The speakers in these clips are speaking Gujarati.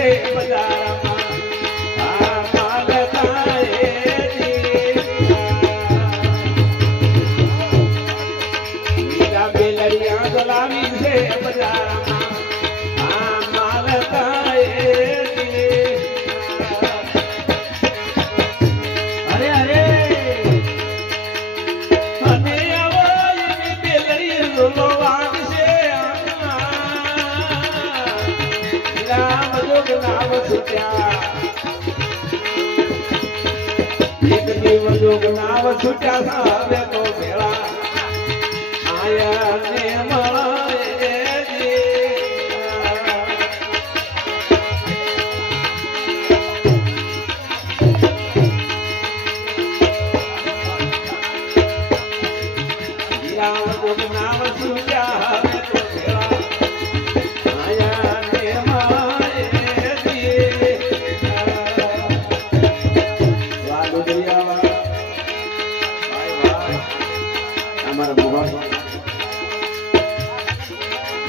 भला છૂટ્યા સાવે તો ભેળા આયા ને મળે રામ નામ છૂટ્યા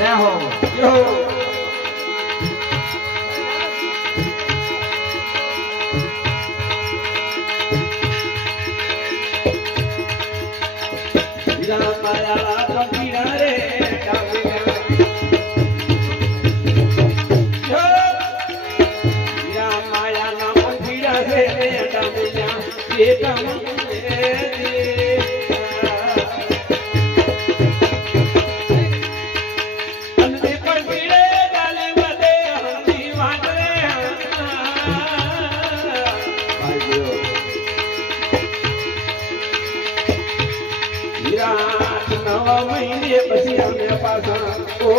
જય હો જય હો Yeah,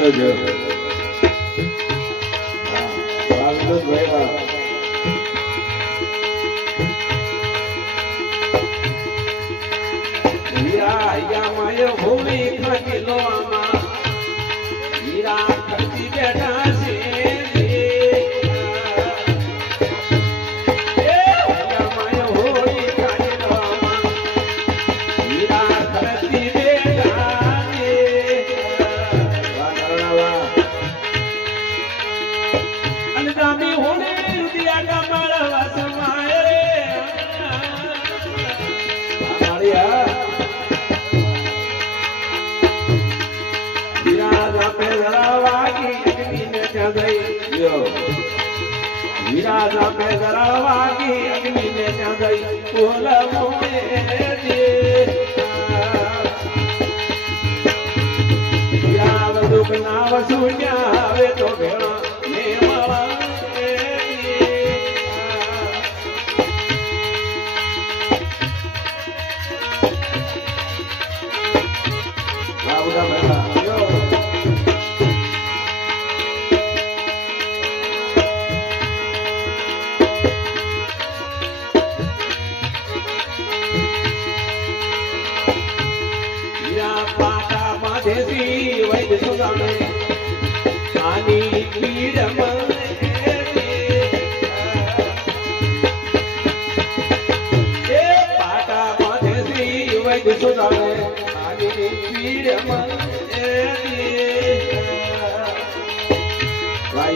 Yeah, yeah. ગયો. હીરા નામે ગરવાની અગ્નિને ત્યાં ગઈ. ફૂલ હીરા વધુ નાવ આવે તો ભેળો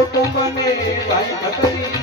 फोटो बने भाई भतरी